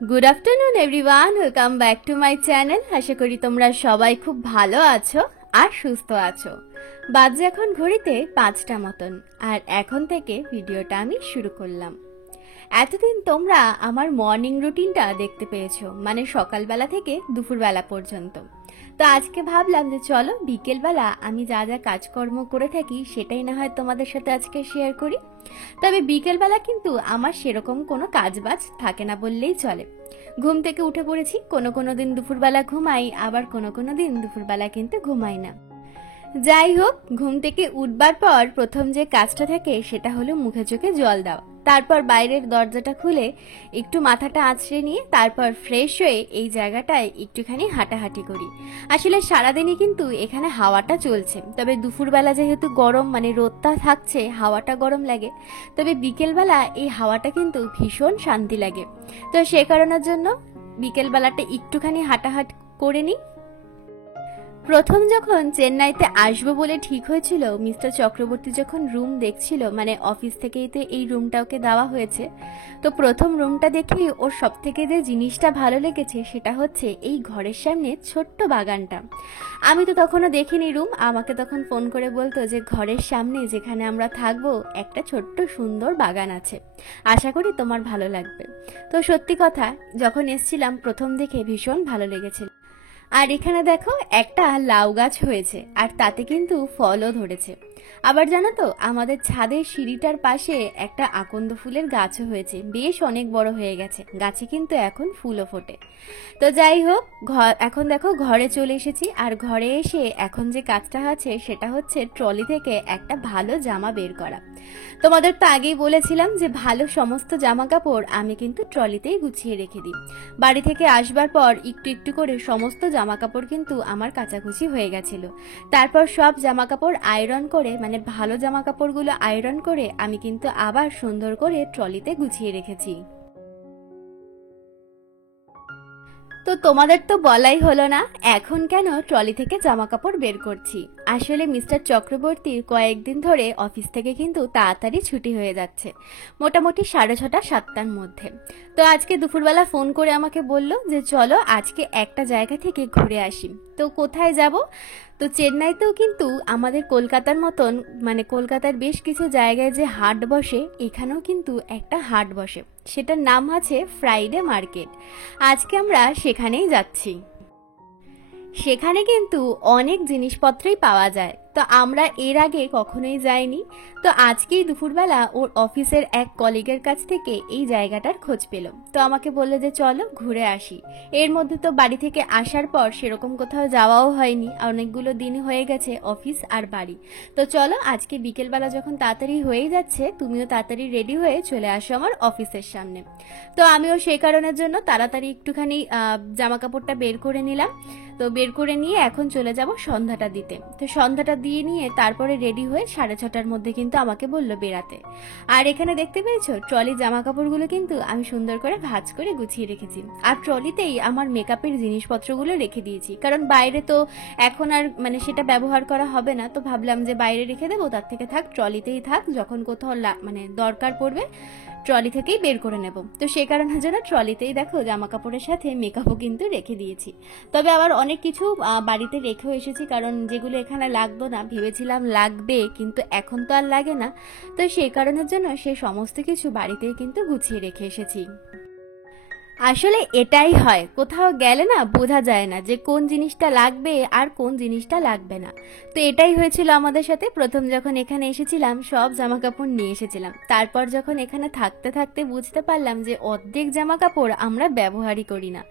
Good afternoon everyone, welcome back to my channel. আশা করি তোমরা সবাই খুব ভালো আছো আর সুস্থ আছো। বাজে এখন ঘড়িতে 5টা মতন, আর এখন থেকে ভিডিওটা আমি শুরু করলাম। এতদিন তোমরা আমার মর্নিং রুটিনটা দেখতে পেয়েছো, মানে সকালবেলা থেকে দুপুরবেলা পর্যন্ত। তো আজকে ভাবলাম যে চলো বিকেলবেলা আমি যা যা কাজকর্ম করে থাকি সেটাই না হয় তোমাদের সাথে আজকে শেয়ার করি। তবে বিকেলবেলা কিন্তু আমার সেরকম কোনো কাজবাজ থাকে না বললেই চলে। ঘুম থেকে উঠে পড়েছি, কোনো কোনো দিন দুপুরবেলা ঘুমাই, আবার কোনো কোনো দিন দুপুরবেলা কিন্তু ঘুমাই না। যাই হোক, ঘুম থেকে উঠবার পর প্রথম যে কাজটা থাকে সেটা হলো মুখে চোখে জল দাও। তারপর বাইরের দরজাটা খুলে একটু মাথাটা আঁচড়ে নিয়ে তারপর ফ্রেশ হয়ে এই জায়গাটায় একটুখানি হাঁটাহাঁটি করি। আসলে সারাদিনই কিন্তু এখানে হাওয়াটা চলছে, তবে দুপুরবেলা যেহেতু গরম, মানে রোদটা থাকছে, হাওয়াটা গরম লাগে। তবে বিকেলবেলা এই হাওয়াটা কিন্তু ভীষণ শান্তি লাগে। তো সে কারণের জন্য বিকেলবেলাটা একটুখানি হাঁটাহাঁটি করে নিই। প্রথম যখন চেন্নাইতে আসবো বলে ঠিক হয়েছিল, মিস্টার চক্রবর্তী যখন রুম দেখছিল, মানে অফিস থেকেই তো এই রুমটা ওকে দেওয়া হয়েছে, তো প্রথম রুমটা দেখেই ওর সব থেকে যে জিনিসটা ভালো লেগেছে সেটা হচ্ছে এই ঘরের সামনে ছোট্ট বাগানটা। আমি তো তখনও দেখিনি রুম, আমাকে তখন ফোন করে বলতো যে ঘরের সামনে যেখানে আমরা থাকবো একটা ছোট্ট সুন্দর বাগান আছে, আশা করি তোমার ভালো লাগবে। তো সত্যি কথা, যখন এসছিলাম প্রথম দেখে ভীষণ ভালো লেগেছিল। আর এখানে দেখো একটা লাউ গাছ হয়েছে, আর তাতে কিন্তু ফলও ধরেছে। আবার জানো তো, আমাদের ছাদের সিঁড়িটার পাশে একটা আকন্দ ফুলের গাছও হয়েছে, বেশ অনেক বড় হয়ে গেছে, গাছে কিন্তু এখন ফুলও ফোটে। তো যাই হোক, এখন দেখো ঘরে চলে এসেছি, আর ঘরে এসে এখন যে কাজটা আছে সেটা হচ্ছে ট্রলি থেকে একটা ভালো জামা বের করা। তোমাদের তো আগেই বলেছিলাম যে ভালো সমস্ত জামা কাপড় আমি কিন্তু ট্রলিতেই গুছিয়ে রেখে দিই। বাড়ি থেকে আসবার পর একটু একটু করে সমস্ত জামা কাপড় কিন্তু আমার কাচাকুচি হয়ে গেছিল। তারপর সব জামা কাপড় আয়রন করে, মানে ভালো জামা কাপড়গুলো আয়রন করে আমি কিন্তু আবার সুন্দর করে ট্রলিতে গুছিয়ে রেখেছি। তো তোমাদের তো বলাই হলো না এখন কেন ট্রলি থেকে জামা কাপড় বের করছি। আসলে মিস্টার চক্রবর্তীর কয়েকদিন ধরে অফিস থেকে কিন্তু তাড়াতাড়ি ছুটি হয়ে যাচ্ছে, মোটামুটি 6:30 7টার মধ্যে। তো আজকে দুপুরবেলা ফোন করে আমাকে বলল যে চলো আজকে একটা জায়গা থেকে ঘুরে আসি। তো কোথায় যাব? তো চেন্নাইতেও কিন্তু আমাদের কলকাতার মতন, মানে কলকাতার বেশ কিছু জায়গায় যে হাট বসে, এখানেও কিন্তু একটা হাট বসে, সেটার নাম আছে ফ্রাইডে মার্কেট। আজকে আমরা সেখানেই যাচ্ছি। সেখানে কিন্তু অনেক জিনিসপত্রই পাওয়া যায়, তো আমরা এর আগে কখনোই যাইনি। তো আজকেই দুপুরবেলা ওর অফিসের এক কলিগের কাছ থেকে এই জায়গাটার খোঁজ পেল, তো আমাকে বললো যে চলো ঘুরে আসি। এর মধ্যে তো বাড়ি থেকে আসার পর সেরকম কোথাও যাওয়াও হয়নি, অনেকগুলো দিন হয়ে গেছে অফিস আর বাড়ি। তো চলো আজকে বিকেলবেলা যখন তাড়াতাড়ি হয়ে যাচ্ছে, তুমিও তাড়াতাড়ি রেডি হয়ে চলে আসো আমার অফিসের সামনে। তো আমিও সেই কারণের জন্য তাড়াতাড়ি একটুখানি জামা কাপড়টা বের করে নিলাম। তো বের করে নিয়ে এখন চলে যাব সন্ধ্যাটা দিতে। তো সন্ধ্যাটা দিয়ে নিয়ে তারপরে রেডি হয়ে 6:30টার মধ্যে কিন্তু আমাকে বললো বেরাতে। আর এখানে দেখতে পেয়েছো ট্রলি জামা কাপড়গুলো কিন্তু আমি সুন্দর করে ভাঁজ করে গুছিয়ে রেখেছি, আর ট্রলিতেই আমার মেকআপের জিনিসপত্রগুলো রেখে দিয়েছি, কারণ বাইরে তো এখন আর মানে সেটা ব্যবহার করা হবে না। তো ভাবলাম যে বাইরে রেখে দেবো, তার থেকে থাক ট্রলিতেই থাক, যখন কোথাও মানে দরকার পড়বে ট্রলি থেকেই বের করে নেব। তো সেই কারণের জন্য ট্রলিতেই দেখো জামা কাপড়ের সাথে মেকআপও কিন্তু রেখে দিয়েছি। তবে আবার অনেক কিছু বাড়িতে রেখেও এসেছি, কারণ যেগুলো এখানে লাগতো না, ভেবেছিলাম লাগবে কিন্তু এখন তো আর লাগে না। তো সেই কারণের জন্য সেই সমস্ত কিছু বাড়িতেই কিন্তু গুছিয়ে রেখে এসেছি। আসলে এটাই হয়, কোথাও গেলে না বোঝা যায় না যে কোন জিনিসটা লাগবে আর কোন জিনিসটা লাগবে না। তো এটাই হয়েছিল আমাদের সাথে। প্রথম যখন এখানে এসেছিলাম সব জামা কাপড় নিয়ে এসেছিলাম, তারপর যখন এখানে থাকতে থাকতে বুঝতে পারলাম যে অর্ধেক জামা কাপড় আমরা ব্যবহারই করি না।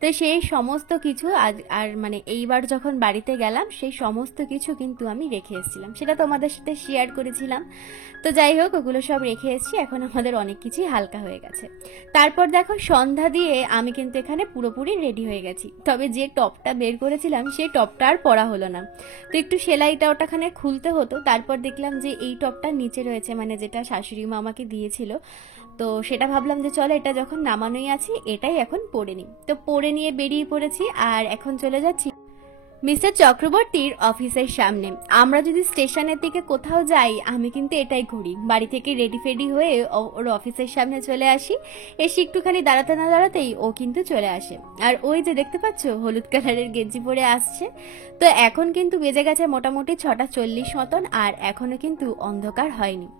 তো সেই সমস্ত কিছু আজ আর মানে এইবার যখন বাড়িতে গেলাম সেই সমস্ত কিছু কিন্তু আমি রেখে এসেছিলাম, সেটা তোমাদের সাথে শেয়ার করেছিলাম। তো যাই হোক, ওগুলো সব রেখে এসেছি, এখন আমাদের অনেক কিছুই হালকা হয়ে গেছে। তারপর দেখো সন্ধ্যা দিয়ে আমি কিন্তু এখানে পুরোপুরি রেডি হয়ে গেছি, তবে যে টপটা বের করেছিলাম সেই টপটা আর পরা হলো না। তো একটু সেলাইটা ওটাখানে খুলতে হতো, তারপর দেখলাম যে এই টপটা নিচে রয়েছে, মানে যেটা শাশুড়ি মা আমাকে দিয়েছিল। তো সেটা ভাবলাম যে চলো এটা যখন নামানোই আছে এটাই এখন পরে নিই। তো পরে নিয়ে বেরিয়ে পড়েছি, আর এখন চলে যাচ্ছি মিস্টার চক্রবর্তীর অফিসের সামনে। আমরা যদি স্টেশনের দিকে কোথাও যাই, আমি কিন্তু এটাই করি, বাড়ি থেকে রেডি ফেডি হয়ে ওর অফিসের সামনে চলে আসি, এসে একটুখানি দাঁড়াতে না দাঁড়াতেই ও কিন্তু চলে আসে। আর ওই যে দেখতে পাচ্ছ হলুদ কালারের গেঞ্জি পরে আসছে। তো এখন কিন্তু বেজে গেছে মোটামুটি 6:40 মতন, আর এখনো কিন্তু অন্ধকার হয়নি।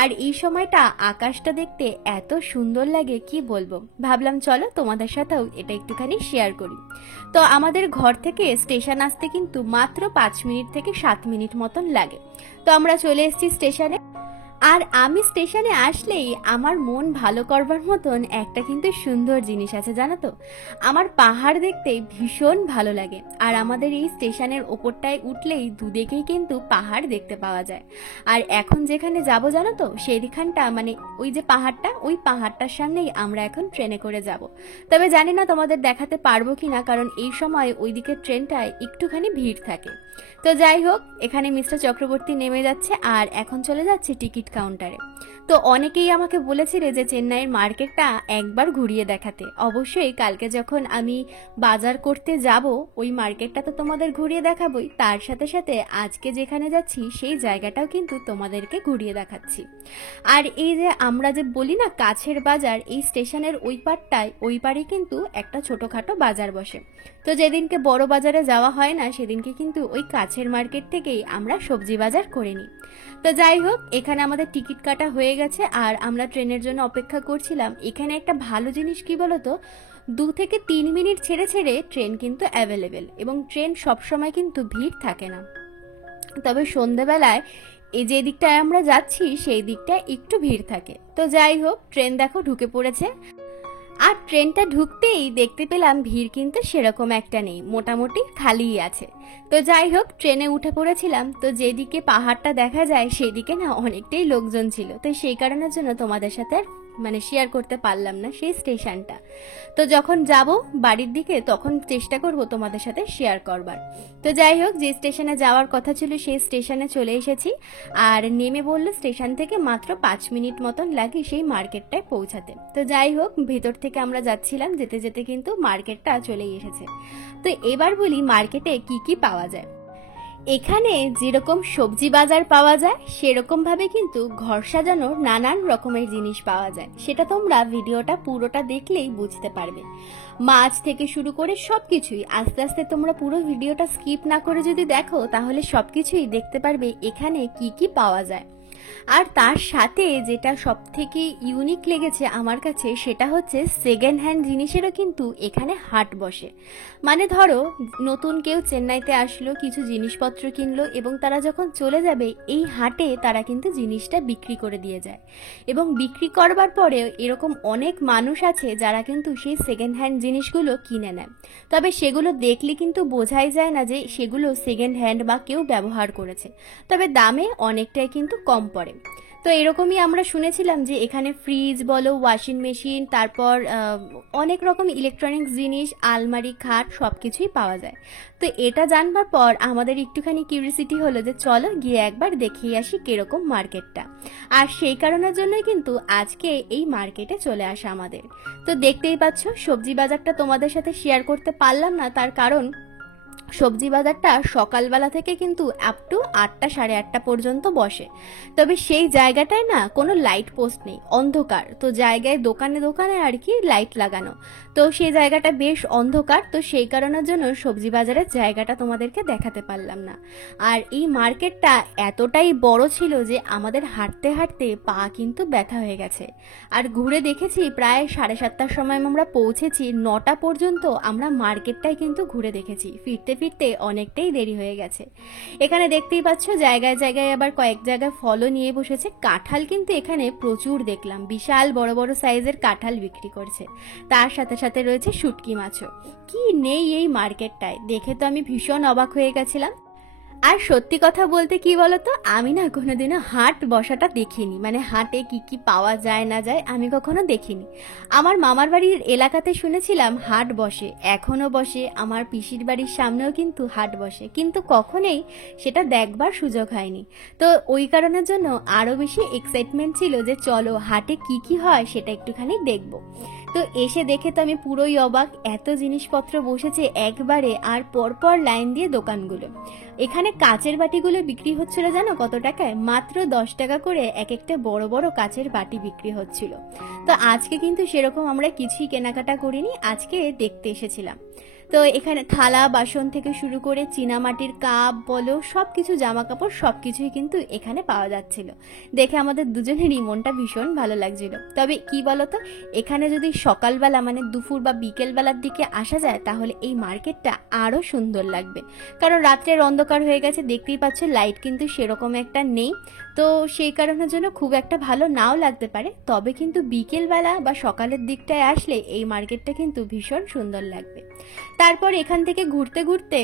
আর এই সময়টা আকাশটা দেখতে এত সুন্দর লাগে কি বলবো, ভাবলাম চলো তোমাদের সাথেও এটা একটুখানি শেয়ার করি। তো আমাদের ঘর থেকে স্টেশন আসতে কিন্তু মাত্র 5 মিনিট থেকে 7 মিনিট মতন লাগে। তো আমরা চলে এসেছি স্টেশনে। আর আমি স্টেশনে আসলেই আমার মন ভালো করবার মতন একটা কিন্তু সুন্দর জিনিস আছে জানো তো, আমার পাহাড় দেখতে ভীষণ ভালো লাগে। আর আমাদের এই স্টেশনের ওপরটায় উঠলেই দুদিকেই কিন্তু পাহাড় দেখতে পাওয়া যায়। আর এখন যেখানে যাব জানো তো, সেইখানটা মানে ওই যে পাহাড়টা, ওই পাহাড়টার সামনেই আমরা এখন ট্রেনে করে যাব। তবে জানি না তোমাদের দেখাতে পারবো কিনা, কারণ এই সময় ওইদিকে ট্রেনটায় একটুখানি ভিড় থাকে। তো যাই হোক, এখানে মিস্টার চক্রবর্তী নেমে যাচ্ছে আর এখন চলে যাচ্ছে টিকিট কাউন্টারে। তো অনেকেই আমাকে বলেছিলে যে চেন্নাইয়ের মার্কেটটা একবার ঘুরিয়ে দেখাতে। অবশ্যই কালকে যখন আমি বাজার করতে যাব, ওই মার্কেটটা তো তোমাদের ঘুরিয়ে দেখাবই, তার সাথে সাথে আজকে যেখানে যাচ্ছি সেই জায়গাটাও কিন্তু তোমাদেরকে ঘুরিয়ে দেখাচ্ছি। আর এই যে আমরা যে বলি না কাছের বাজার, এই স্টেশনের ওই পারটায়, ওই পারে কিন্তু একটা ছোটখাটো বাজার বসে। তো যেদিনকে বড় বাজারে যাওয়া হয় না, সেদিনকে কিন্তু ওই কাছের মার্কেট থেকেই আমরা সবজি বাজার করে নিই। তো যাই হোক, এখানে আমাদের টিকিট কাটা হয়ে গেছে আর আমরা ট্রেনের জন্য অপেক্ষা করছিলাম। এখানে একটা ভালো জিনিস কি বলতো, 2 থেকে 3 মিনিট ছেড়ে ছেড়ে ট্রেন কিন্তু অ্যাভেলেবেল, এবং ট্রেন সবসময় কিন্তু ভিড় থাকে না। তবে সন্ধেবেলায় এই যে দিকটায় আমরা যাচ্ছি সেই দিকটায় একটু ভিড় থাকে। তো যাই হোক, ট্রেন দেখো ঢুকে পড়েছে। আর ট্রেনটা ঢুকতেই দেখতে পেলাম ভিড় কিন্তু সেরকম একটা নেই, মোটামুটি খালিই আছে। তো যাই হোক, ট্রেনে উঠে পড়েছিলাম। তো যেদিকে পাহাড়টা দেখা যায় সেদিকে না অনেকটাই লোকজন ছিল, তো সেই কারণের জন্য তোমাদের সাথে মানে শেয়ার করতে পারলাম না সেই স্টেশনটা। তো যখন যাব বাড়ির দিকে তখন চেষ্টা করব তোমাদের সাথে শেয়ার করবার। তো যাই হোক, যে স্টেশনে যাওয়ার কথা ছিল সেই স্টেশনে চলে এসেছি। আর নেমে বললো স্টেশন থেকে মাত্র 5 মিনিট মতন লাগে সেই মার্কেটটায় পৌঁছাতে। তো যাই হোক, ভেতর থেকে আমরা যাচ্ছিলাম, যেতে যেতে কিন্তু মার্কেটটা চলেই এসেছে। তো এবার বলি মার্কেটে কি কি পাওয়া যায়। এখানে যেরকম সবজি বাজার পাওয়া যায়, সেরকম ভাবে কিন্তু ঘর সাজানোর নানান রকমের জিনিস পাওয়া যায়। সেটা তোমরা ভিডিওটা পুরোটা দেখলেই বুঝতে পারবে। মাছ থেকে শুরু করে সবকিছুই আস্তে আস্তে তোমরা পুরো ভিডিওটা স্কিপ না করে যদি দেখো, তাহলে সবকিছুই দেখতে পারবে এখানে কি কি পাওয়া যায়। আর তার সাথে যেটা সব থেকে ইউনিক লেগেছে আমার কাছে, সেটা হচ্ছে সেকেন্ড হ্যান্ড জিনিসেরও কিন্তু এখানে হাট বসে। মানে ধরো নতুন কেউ চেন্নাইতে আসলো, কিছু জিনিসপত্র কিনলো, এবং তারা যখন চলে যাবে এই হাটে তারা কিন্তু জিনিসটা বিক্রি করে দিয়ে যায়। এবং বিক্রি করবার পরে এরকম অনেক মানুষ আছে যারা কিন্তু সেই সেকেন্ড হ্যান্ড জিনিসগুলো কিনে নেয়। তবে সেগুলো দেখলে কিন্তু বোঝাই যায় না যে সেগুলো সেকেন্ড হ্যান্ড বা কেউ ব্যবহার করেছে, তবে দামে অনেকটাই কিন্তু কম পড়ে। তো এরকমই আমরা শুনেছিলাম যে এখানে ফ্রিজ বলো, ওয়াশিং মেশিন, তারপর অনেক রকম ইলেকট্রনিক্স জিনিস, আলমারি, খাট সবকিছুই পাওয়া যায়। তো এটা জানবার পর আমাদের একটুখানি কিউরিসিটি হলো যে চলো গিয়ে একবার দেখিয়ে আসি কিরকম মার্কেটটা। আর সেই কারণের জন্যই কিন্তু আজকে এই মার্কেটে চলে আসা আমাদের। তো দেখতেই পাচ্ছ সবজি বাজারটা তোমাদের সাথে শেয়ার করতে পারলাম না, তার কারণ সবজি বাজারটা সকালবেলা থেকে কিন্তু আপ টু 8টা 8:30 পর্যন্ত বসে। তবে সেই জায়গাটায় না কোনো লাইট পোস্ট নেই, অন্ধকার। তো জায়গায় দোকানে দোকানে আর কি লাইট লাগানো, তো সেই জায়গাটা বেশ অন্ধকার। তো সেই কারণের জন্য সবজি বাজারের জায়গাটা তোমাদেরকে দেখাতে পারলাম না। আর এই মার্কেটটা এতটাই বড় ছিল যে আমাদের হাঁটতে হাঁটতে পা কিন্তু ব্যথা হয়ে গেছে। আর ঘুরে দেখেছি প্রায় 7:30টার সময় আমরা পৌঁছেছি, 9টা পর্যন্ত আমরা মার্কেটটাই কিন্তু ঘুরে দেখেছি। ফিরতে ফিরতে অনেকটাই দেরি হয়ে গেছে। এখানে দেখতেই পাচ্ছ জায়গায় জায়গায় আবার কয়েক জায়গায় ফলও নিয়ে বসেছে। কাঁঠাল কিন্তু এখানে প্রচুর দেখলাম, বিশাল বড় বড় সাইজের কাঁঠাল বিক্রি করছে। তার সাথে সাথে রয়েছে শুটকি মাছও। কি নেই এই মার্কেটটায়, দেখে তো আমি ভীষণ অবাক হয়ে গেছিলাম। আর সত্যি কথা বলতে কি বলতো, আমি না কোনোদিনও হাট বসাটা দেখিনি, মানে হাটে কি কি পাওয়া যায় না যায় আমি কখনো দেখিনি। আমার মামার বাড়ির এলাকাতে শুনেছিলাম হাট বসে, এখনো বসে, আমার পিসির বাড়ির সামনেও কিন্তু হাট বসে, কিন্তু কখনোই সেটা দেখবার সুযোগ হয়নি। তো ওই কারণের জন্য আরো বেশি এক্সাইটমেন্ট ছিল যে চলো হাটে কি কি হয় সেটা একটুখানি দেখবো। তো এসে দেখে তো আমি পুরোই অবাক, এত জিনিসপত্র বসেছে একবারে, আর পরপর লাইন দিয়ে দোকানগুলো। এখানে কাচের বাটিগুলো বিক্রি হচ্ছিল জানো কত টাকায়? মাত্র 10 টাকা করে এক একটা বড় বড় কাচের বাটি বিক্রি হচ্ছিল। তো আজকে কিন্তু সেরকম আমরা কিছুই কেনাকাটা করিনি, আজকে দেখতে এসেছিলাম। তো এখানে থালা বাসন থেকে শুরু করে চীনামাটির কাপ বলো, সবকিছু, জামা কাপড় সবকিছুই কিন্তু এখানে পাওয়া যাচ্ছিল। দেখে আমাদের দুজনেরই মনটা ভীষণ ভালো লাগছিল। তবে কি বলতো, এখানে যদি সকালবেলা মানে দুপুর বা বিকেল বেলার দিকে আসা যায় তাহলে এই মার্কেটটা আরো সুন্দর লাগবে, কারণ রাত্রের অন্ধকার হয়ে গেছে, দেখতেই পাচ্ছ লাইট কিন্তু সেরকম একটা নেই। তো সেই কারণের জন্য খুব একটা ভালো নাও লাগতে পারে, তবে কিন্তু বিকেলবেলা বা সকালের দিকটায় আসলে এই মার্কেটটা কিন্তু ভীষণ সুন্দর লাগবে। তারপর এখান থেকে ঘুরতে ঘুরতে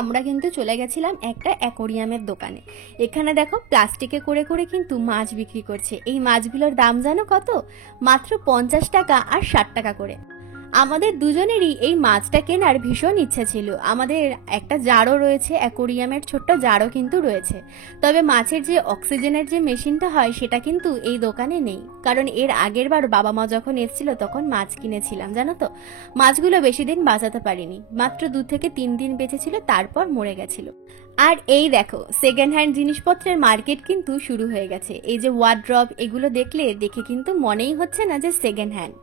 আমরা কিন্তু চলে গেছিলাম একটা অ্যাকোরিয়ামের দোকানে। এখানে দেখো প্লাস্টিকে করে করে কিন্তু মাছ বিক্রি করছে। এই মাছগুলোর দাম জানো কত? মাত্র 50 টাকা আর 60 টাকা করে। আমাদের দুজনেরই এই মাছটা কেনার ভীষণ ইচ্ছা ছিল। আমাদের একটা জারও রয়েছে, অ্যাকোরিয়ামের ছোট্ট জারও কিন্তু রয়েছে, তবে মাছের যে অক্সিজেনের যে মেশিনটা হয় সেটা কিন্তু এই দোকানে নেই, কারণ এর আগের বার বাবা মা যখন এসেছিল তখন মাছ কিনেছিলাম জানো তো। মাছগুলো বেশি দিন বাঁচাতে পারিনি, মাত্র 2 থেকে 3 দিন বেঁচেছিল, তারপর মরে গেছিল। আর এই দেখো সেকেন্ড হ্যান্ড জিনিসপত্রের মার্কেট কিন্তু শুরু হয়ে গেছে। এই যে ওয়ার্ড্রপ, এগুলো দেখে কিন্তু মনেই হচ্ছে না যে সেকেন্ড হ্যান্ড।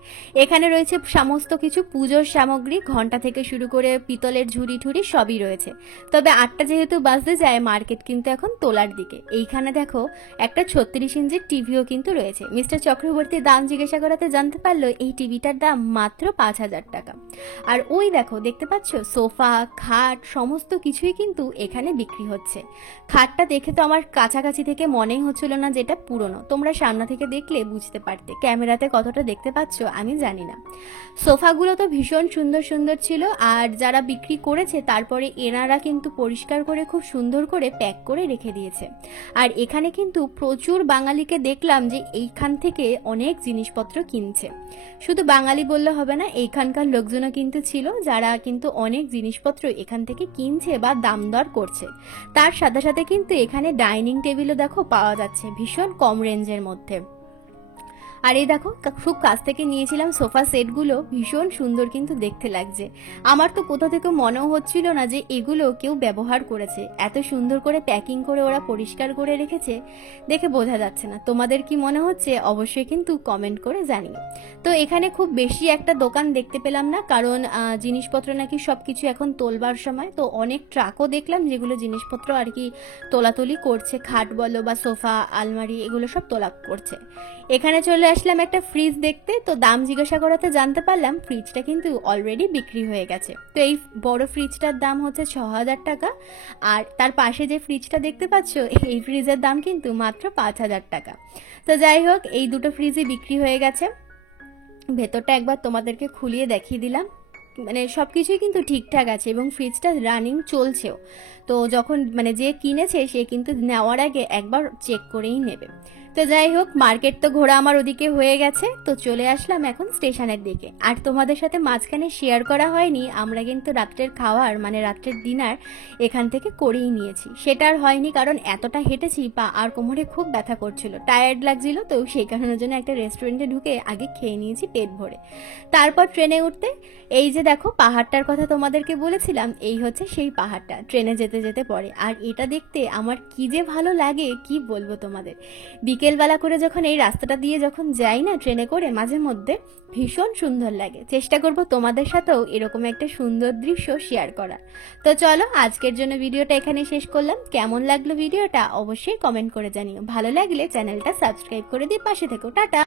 এখানে রয়েছে সমস্ত কিছু পুজোর সামগ্রী, ঘন্টা থেকে শুরু করে পিতলের ঝুড়ি ঠুড়ি সবই রয়েছে। তবে 8টা যেহেতু বাজতে যায়, মার্কেট কিন্তু এখন তোলার দিকে। এইখানে দেখো একটা 36 ইঞ্চির টিভিও কিন্তু রয়েছে। মিস্টার চক্রবর্তী দাম জিজ্ঞাসা করাতে জানতে পারলো এই টিভিটার দাম মাত্র 5,000 টাকা। আর ওই দেখো, দেখতে পাচ্ছ সোফা, খাট, সমস্ত কিছুই কিন্তু এখানে বিক্রি হচ্ছে। খাটটা দেখে তো আমার কাছাকাছি থেকে মনেই হচ্ছিল না যেটা পুরনো, তোমরা সামনে থেকে দেখলে বুঝতে পারতে, ক্যামেরাতে কতটা দেখতে পাচ্ছ আমি জানি না। সোফাগুলো তো ভীষণ সুন্দর সুন্দর ছিল, আর যারা বিক্রি করেছে তারপরে এনারা কিন্তু পরিষ্কার করে খুব সুন্দর করে প্যাক করে রেখে দিয়েছে। আর এখানে কিন্তু প্রচুর বাঙালিকে দেখলাম যে এইখান থেকে অনেক জিনিসপত্র কিনছে। শুধু বাঙালি বললে হবে না, এইখানকার লোকজনও কিন্তু ছিল যারা কিন্তু অনেক জিনিসপত্র এখান থেকে কিনছে বা দাম দর করছে। তার সাথে সাথে কিন্তু এখানে ডাইনিং টেবিলও দেখো পাওয়া যাচ্ছে ভীষণ কম রেঞ্জের মধ্যে। আর এই দেখো খুব কাছ থেকে নিয়েছিলাম সোফা সেটগুলো, ভীষণ সুন্দর কিন্তু দেখতে লাগছে। আমার তো কোথা থেকে মনেও হচ্ছিল না যে এগুলো কেউ ব্যবহার করেছে, এত সুন্দর করে প্যাকিং করে ওরা পরিষ্কার করে রেখেছে, দেখে বোঝা যাচ্ছে না। তোমাদের কি মনে হচ্ছে অবশ্যই কিন্তু কমেন্ট করে জানিও। তো এখানে খুব বেশি একটা দোকান দেখতে পেলাম না, কারণ জিনিসপত্র নাকি সবকিছু এখন তোলবার সময়, তো অনেক ট্রাকও দেখলাম যেগুলো জিনিসপত্র আর কি তোলাতুলি করছে, খাট বলো বা সোফা আলমারি এগুলো সব তোলা করছে। এখানে চলে আসলাম একটা ফ্রিজ দেখতে, তো দাম জিজ্ঞাসা করাতে জানতে পারলাম ফ্রিজটা কিন্তু অলরেডি বিক্রি হয়ে গেছে। তো এই বড় ফ্রিজটার দাম হচ্ছে 6,000 টাকা, আর তার পাশে যে ফ্রিজটা দেখতে পাচ্ছ এই ফ্রিজের দাম কিন্তু মাত্র 5,000 টাকা। তো যাই হোক, এই দুটো ফ্রিজই বিক্রি হয়ে গেছে। ভেতরটা একবার তোমাদেরকে খুলিয়ে দেখিয়ে দিলাম, মানে সবকিছুই কিন্তু ঠিকঠাক আছে এবং ফ্রিজটা রানিং চলছেও। তো যখন মানে যে কিনেছে সে কিন্তু নেওয়ার আগে একবার চেক করেই নেবে। তো যাই হোক, মার্কেট তো ঘোরা আমার ওদিকে হয়ে গেছে, তো চলে আসলাম এখন স্টেশনের দিকে। আর তোমাদের সাথে মাঝখানে শেয়ার করা হয়নি, আমরা কিন্তু রাত্রের খাওয়ার মানে রাত্রের ডিনার এখান থেকে করেই নিয়েছি। সেটা আর হয়নি কারণ এতটা হেঁটেছি পা আর কোমরে খুব ব্যথা করছিল, টায়ার্ড লাগছিল, তো সেই কারণের জন্য একটা রেস্টুরেন্টে ঢুকে আগে খেয়ে নিয়েছি পেট ভরে। তারপর ট্রেনে উঠতে এই যে দেখো পাহাড়টার কথা তোমাদেরকে বলেছিলাম, এই হচ্ছে সেই পাহাড়টা ট্রেনে যেতে যেতে পড়ে। আর এটা দেখতে আমার কি যে ভালো লাগে কি বলবো তোমাদের। বিকেলবেলা করে যখন এই রাস্তাটা দিয়ে যখন যাই না ট্রেনে করে, মাঝে মধ্যে ভীষণ সুন্দর লাগে। চেষ্টা করব তোমাদের সাথেও এরকম একটা সুন্দর দৃশ্য শেয়ার করার। তো চলো আজকের জন্য ভিডিওটা এখানে শেষ করলাম। কেমন লাগলো ভিডিওটা অবশ্যই কমেন্ট করে জানিও, ভালো লাগলে চ্যানেলটা সাবস্ক্রাইব করে দিয়ে পাশে থেকো। টাটা।